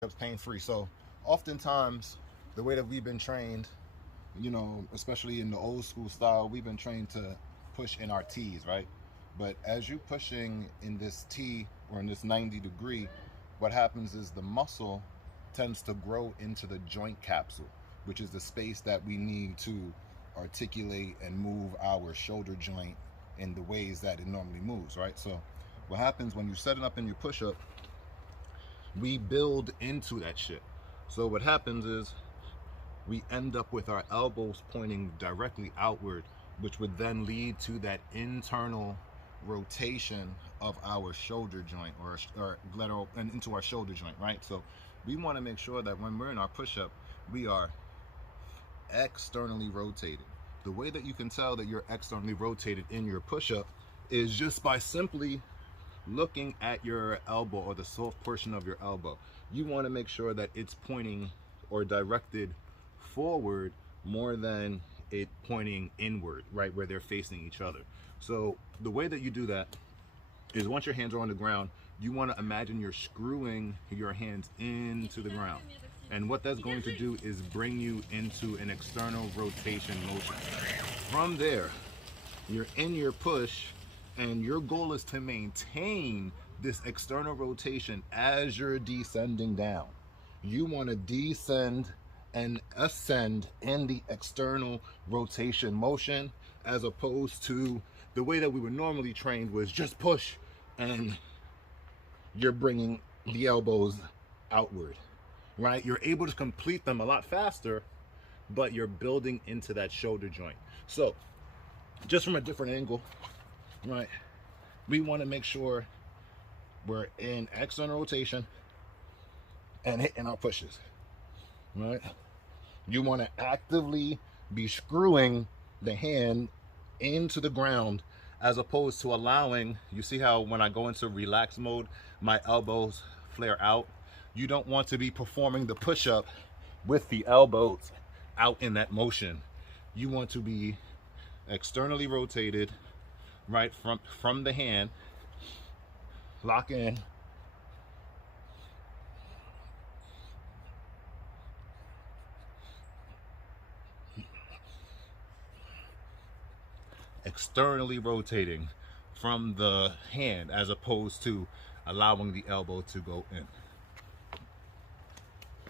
push-ups pain-free. So oftentimes the way that we've been trained, especially in the old school style, we've been trained to push in our T's, right? But as you pushing in this T or in this 90 degree, what happens is the muscle tends to grow into the joint capsule, which is the space that we need to articulate and move our shoulder joint in the ways that it normally moves, right? So what happens when you set it up in your push-up, we build into that shit. So what happens is we end up with our elbows pointing directly outward, which would then lead to that internal rotation of our shoulder joint or lateral and into our shoulder joint, right? So we want to make sure that when we're in our push-up, we are externally rotated. The way that you can tell that you're externally rotated in your push-up is just by simply looking at your elbow or the soft portion of your elbow. You want to make sure that it's pointing or directed forward more than it pointing inward, right, where they're facing each other. So the way that you do that is once your hands are on the ground, you want to imagine you're screwing your hands into the ground. And what that's going to do is bring you into an external rotation motion. From there, you're in your push, and your goal is to maintain this external rotation as you're descending down. You want to descend and ascend in the external rotation motion, as opposed to the way that we were normally trained was just push and you're bringing the elbows outward, right? You're able to complete them a lot faster, but you're building into that shoulder joint. So just from a different angle, right, we want to make sure we're in external rotation and hitting our pushes, right? You want to actively be screwing the hand into the ground, as opposed to allowing, you see how when I go into relax mode, my elbows flare out? You don't want to be performing the push-up with the elbows out in that motion. You want to be externally rotated, right, from the hand, lock in, externally rotating from the hand, as opposed to allowing the elbow to go in.